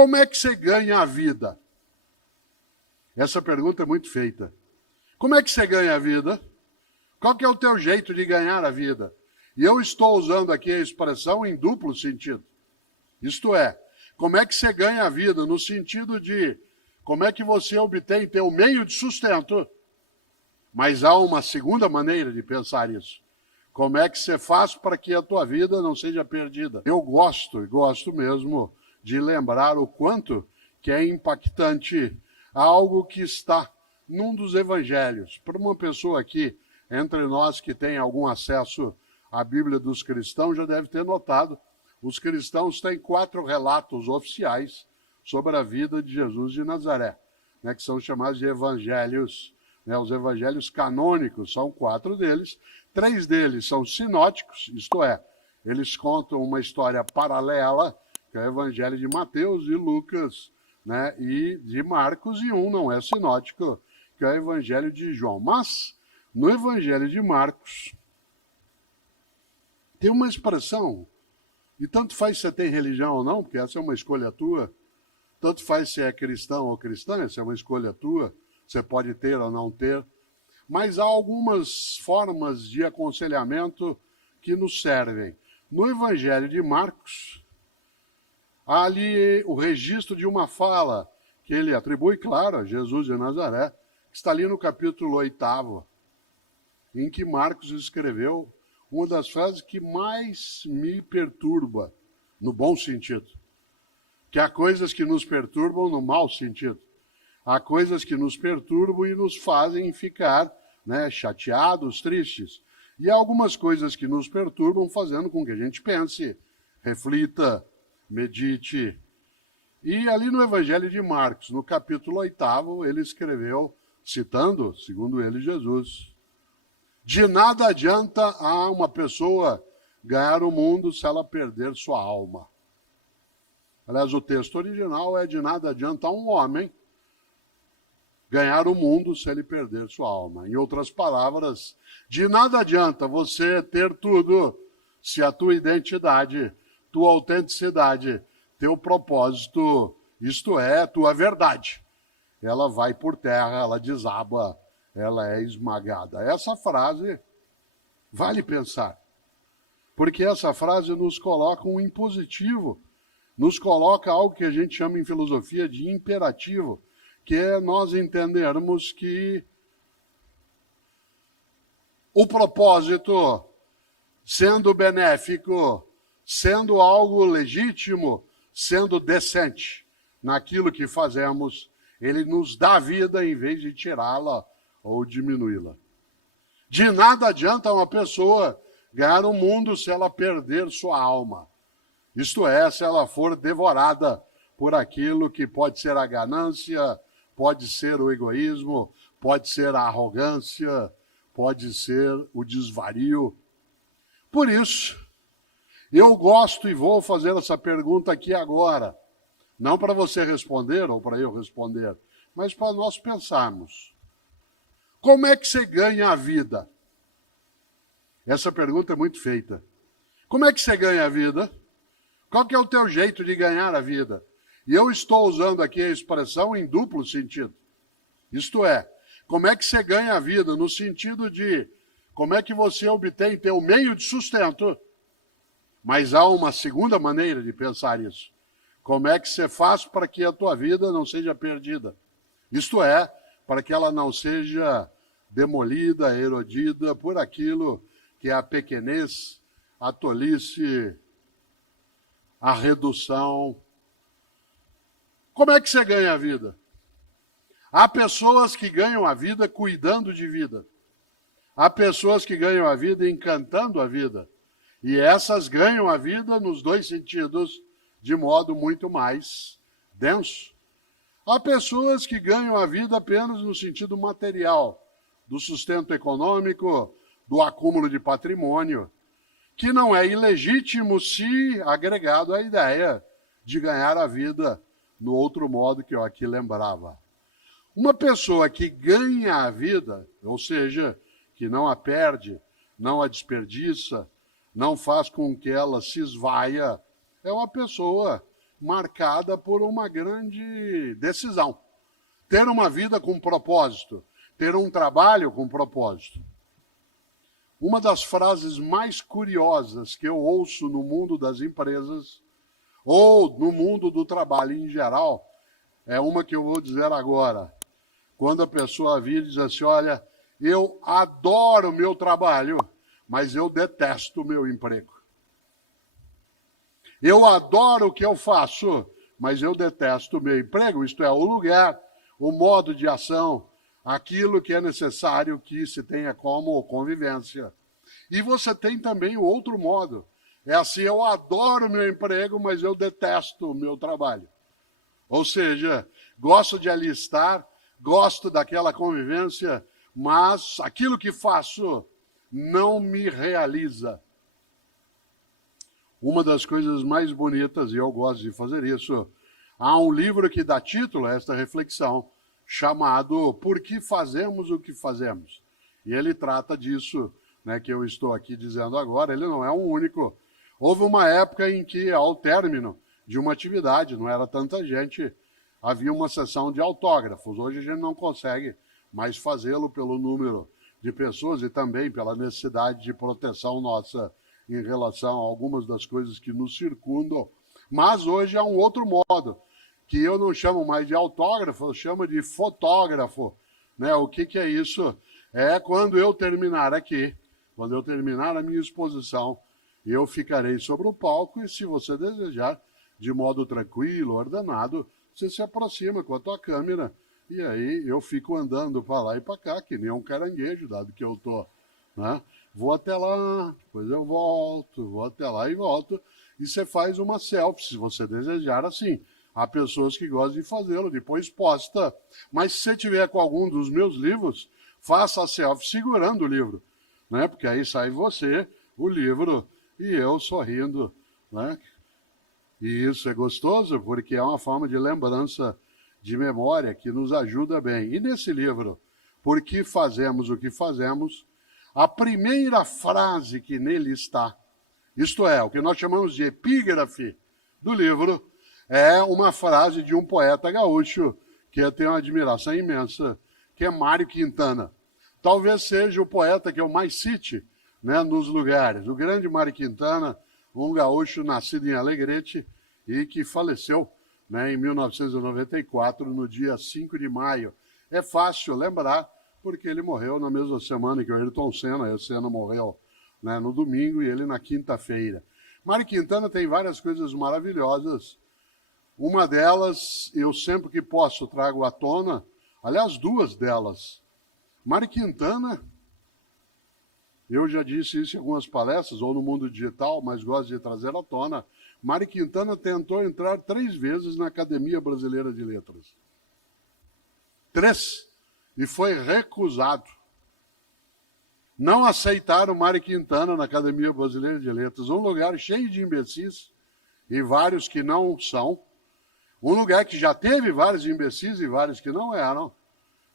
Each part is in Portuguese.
Como é que você ganha a vida? Essa pergunta é muito feita. Como é que você ganha a vida? Qual que é o teu jeito de ganhar a vida? E eu estou usando aqui a expressão em duplo sentido. Isto é, como é que você ganha a vida? No sentido de como é que você obtém teu meio de sustento. Mas há uma segunda maneira de pensar isso. Como é que você faz para que a tua vida não seja perdida? Eu gosto mesmo de lembrar o quanto que é impactante algo que está num dos evangelhos. Para uma pessoa aqui, entre nós que tem algum acesso à Bíblia dos cristãos, já deve ter notado, os cristãos têm 4 relatos oficiais sobre a vida de Jesus de Nazaré, né, que são chamados de evangelhos, né, os evangelhos canônicos, são 4 deles, 3 deles são sinóticos, isto é, eles contam uma história paralela, que é o evangelho de Mateus e Lucas, né, e de Marcos, e um não é sinótico, que é o evangelho de João. Mas, no evangelho de Marcos, tem uma expressão, e tanto faz se você tem religião ou não, porque essa é uma escolha tua, tanto faz se é cristão ou cristã, essa é uma escolha tua, você pode ter ou não ter, mas há algumas formas de aconselhamento que nos servem. No evangelho de Marcos, há ali o registro de uma fala que ele atribui, claro, a Jesus de Nazaré, que está ali no capítulo 8, em que Marcos escreveu uma das frases que mais me perturba, no bom sentido. Que há coisas que nos perturbam no mau sentido. Há coisas que nos perturbam e nos fazem ficar, né, chateados, tristes. E há algumas coisas que nos perturbam fazendo com que a gente pense, reflita, medite. E ali no Evangelho de Marcos, no capítulo 8, ele escreveu, citando, segundo ele, Jesus: de nada adianta a uma pessoa ganhar o mundo se ela perder sua alma. Aliás, o texto original é: de nada adianta a um homem ganhar o mundo se ele perder sua alma. Em outras palavras, de nada adianta você ter tudo se a tua identidade, tua autenticidade, teu propósito, isto é, tua verdade, ela vai por terra, ela desaba, ela é esmagada. Essa frase vale pensar, porque essa frase nos coloca um impositivo, nos coloca algo que a gente chama em filosofia de imperativo, que é nós entendermos que o propósito, sendo benéfico, sendo algo legítimo, sendo decente naquilo que fazemos, ele nos dá vida em vez de tirá-la ou diminuí-la. De nada adianta uma pessoa ganhar o mundo se ela perder sua alma. Isto é, se ela for devorada por aquilo que pode ser a ganância, pode ser o egoísmo, pode ser a arrogância, pode ser o desvario. Por isso, eu gosto e vou fazer essa pergunta aqui agora, não para você responder ou para eu responder, mas para nós pensarmos. Como é que você ganha a vida? Essa pergunta é muito feita. Como é que você ganha a vida? Qual que é o teu jeito de ganhar a vida? E eu estou usando aqui a expressão em duplo sentido. Isto é, como é que você ganha a vida? No sentido de como é que você obtém teu meio de sustento. Mas há uma segunda maneira de pensar isso. Como é que você faz para que a tua vida não seja perdida? Isto é, para que ela não seja demolida, erodida por aquilo que é a pequenez, a tolice, a redução. Como é que você ganha a vida? Há pessoas que ganham a vida cuidando de vida. Há pessoas que ganham a vida encantando a vida. E essas ganham a vida nos dois sentidos, de modo muito mais denso. Há pessoas que ganham a vida apenas no sentido material, do sustento econômico, do acúmulo de patrimônio, que não é ilegítimo se agregado à ideia de ganhar a vida no outro modo que eu aqui lembrava. Uma pessoa que ganha a vida, ou seja, que não a perde, não a desperdiça, não faz com que ela se esvaia, é uma pessoa marcada por uma grande decisão. Ter uma vida com propósito, ter um trabalho com propósito. Uma das frases mais curiosas que eu ouço no mundo das empresas, ou no mundo do trabalho em geral, é uma que eu vou dizer agora. Quando a pessoa vira e diz assim, olha, eu adoro o meu trabalho, mas eu detesto o meu emprego. Eu adoro o que eu faço, mas eu detesto o meu emprego, isto é, o lugar, o modo de ação, aquilo que é necessário que se tenha como convivência. E você tem também o outro modo. É assim, eu adoro o meu emprego, mas eu detesto o meu trabalho. Ou seja, gosto de ali estar, gosto daquela convivência, mas aquilo que faço não me realiza. Uma das coisas mais bonitas, e eu gosto de fazer isso, há um livro que dá título a esta reflexão, chamado Por que Fazemos o que Fazemos? E ele trata disso, né, que eu estou aqui dizendo agora, ele não é o único. Houve uma época em que, ao término de uma atividade, não era tanta gente, havia uma sessão de autógrafos. Hoje a gente não consegue mais fazê-lo pelo número de pessoas e também pela necessidade de proteção nossa em relação a algumas das coisas que nos circundam. Mas hoje há um outro modo, que eu não chamo mais de autógrafo, eu chamo de fotógrafo. Né? O que é isso? É quando eu terminar aqui, quando eu terminar a minha exposição, eu ficarei sobre o palco e, se você desejar, de modo tranquilo, ordenado, você se aproxima com a tua câmera e aí eu fico andando para lá e para cá, que nem um caranguejo, dado que eu estou, né? Vou até lá, depois eu volto, vou até lá e volto, e você faz uma selfie, se você desejar assim. Há pessoas que gostam de fazê-lo, depois posta. Mas se você tiver com algum dos meus livros, faça a selfie segurando o livro, né? Porque aí sai você, o livro, e eu sorrindo, né? E isso é gostoso porque é uma forma de lembrança, de memória, que nos ajuda bem. E nesse livro, Por que Fazemos o que Fazemos, a primeira frase que nele está, isto é, o que nós chamamos de epígrafe do livro, é uma frase de um poeta gaúcho que eu tenho uma admiração imensa, que é Mário Quintana. Talvez seja o poeta que eu mais cite, né, nos lugares. O grande Mário Quintana, um gaúcho nascido em Alegrete e que faleceu, né, em 1994, no dia 5 de maio. É fácil lembrar, porque ele morreu na mesma semana que o Ayrton Senna. O Senna morreu, né, no domingo e ele na quinta-feira. Mário Quintana tem várias coisas maravilhosas. Uma delas, eu sempre que posso trago à tona, aliás, duas delas. Mário Quintana, eu já disse isso em algumas palestras, ou no mundo digital, mas gosto de trazer à tona. Mário Quintana tentou entrar 3 vezes na Academia Brasileira de Letras. 3. E foi recusado. Não aceitaram Mário Quintana na Academia Brasileira de Letras. Um lugar cheio de imbecis, e vários que não são. Um lugar que já teve vários imbecis e vários que não eram.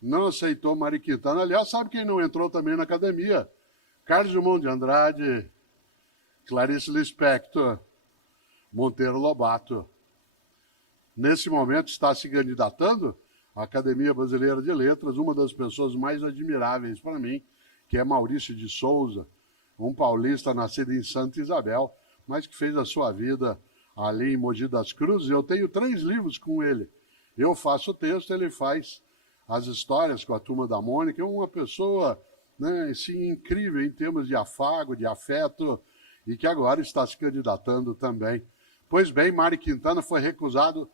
Não aceitou Mário Quintana. Aliás, sabe quem não entrou também na academia? Carlos Drummond de Andrade, Clarice Lispector, Monteiro Lobato. Nesse momento está se candidatando à Academia Brasileira de Letras, uma das pessoas mais admiráveis para mim, que é Maurício de Souza, um paulista nascido em Santa Isabel, mas que fez a sua vida ali em Mogi das Cruzes. Eu tenho 3 livros com ele. Eu faço o texto, ele faz as histórias com a Turma da Mônica. É uma pessoa, né, assim, incrível em termos de afago, de afeto, e que agora está se candidatando também. Pois bem, Mário Quintana foi recusado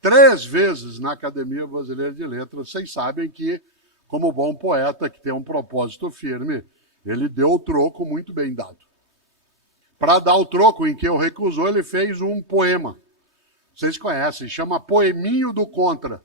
3 vezes na Academia Brasileira de Letras. Vocês sabem que, como bom poeta que tem um propósito firme, ele deu o troco muito bem dado. Para dar o troco em que eu recusou, ele fez um poema. Vocês conhecem, chama Poeminho do Contra.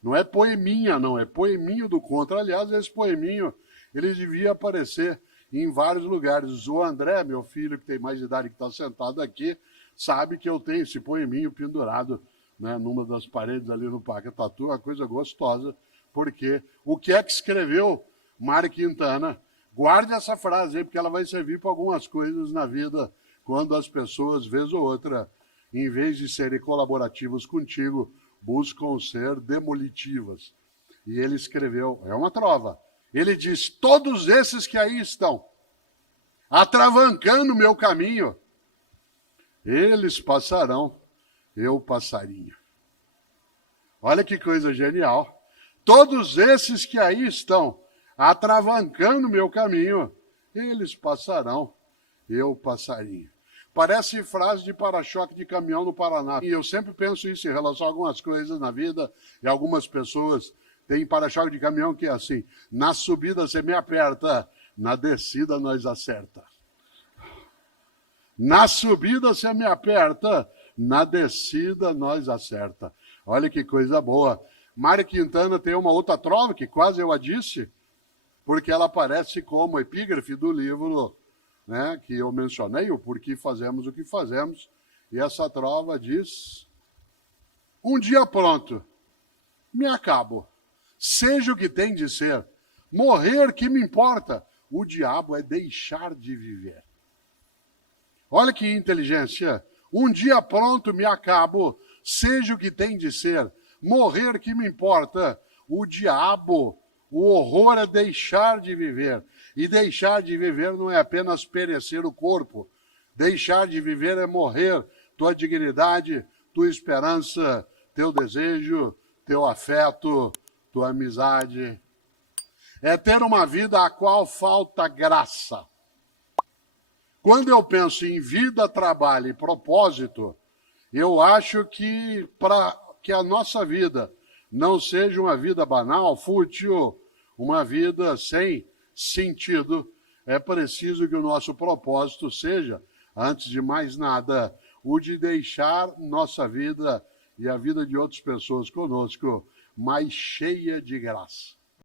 Não é poeminha, não, é Poeminho do Contra. Aliás, esse poeminho, ele devia aparecer em vários lugares. O André, meu filho, que tem mais idade, que está sentado aqui, sabe que eu tenho esse poeminho pendurado, né, numa das paredes ali no Parque Tatu, uma coisa gostosa, porque o que é que escreveu Mário Quintana? Guarde essa frase aí, porque ela vai servir para algumas coisas na vida, quando as pessoas, vez ou outra, em vez de serem colaborativas contigo, buscam ser demolitivas. E ele escreveu, é uma trova, ele diz, todos esses que aí estão, atravancando o meu caminho, eles passarão, eu passarinho. Olha que coisa genial. Todos esses que aí estão, atravancando o meu caminho, eles passarão, eu passarinho. Parece frase de para-choque de caminhão no Paraná. E eu sempre penso isso em relação a algumas coisas na vida, e algumas pessoas têm para-choque de caminhão que é assim, na subida você me aperta, na descida nós acerta. Na subida você me aperta, na descida nós acerta. Olha que coisa boa. Mário Quintana tem uma outra trova, que quase eu a disse, porque ela aparece como epígrafe do livro, né, que eu mencionei, o Porquê Fazemos o que Fazemos. E essa trova diz, um dia pronto, me acabo, seja o que tem de ser, morrer que me importa, o diabo é deixar de viver. Olha que inteligência, um dia pronto me acabo, seja o que tem de ser, morrer que me importa, o diabo, o horror é deixar de viver. E deixar de viver não é apenas perecer o corpo. Deixar de viver é morrer tua dignidade, tua esperança, teu desejo, teu afeto, tua amizade. É ter uma vida a qual falta graça. Quando eu penso em vida, trabalho e propósito, eu acho que para que a nossa vida não seja uma vida banal, fútil, uma vida sem sentido, é preciso que o nosso propósito seja, antes de mais nada, o de deixar nossa vida e a vida de outras pessoas conosco mais cheia de graça.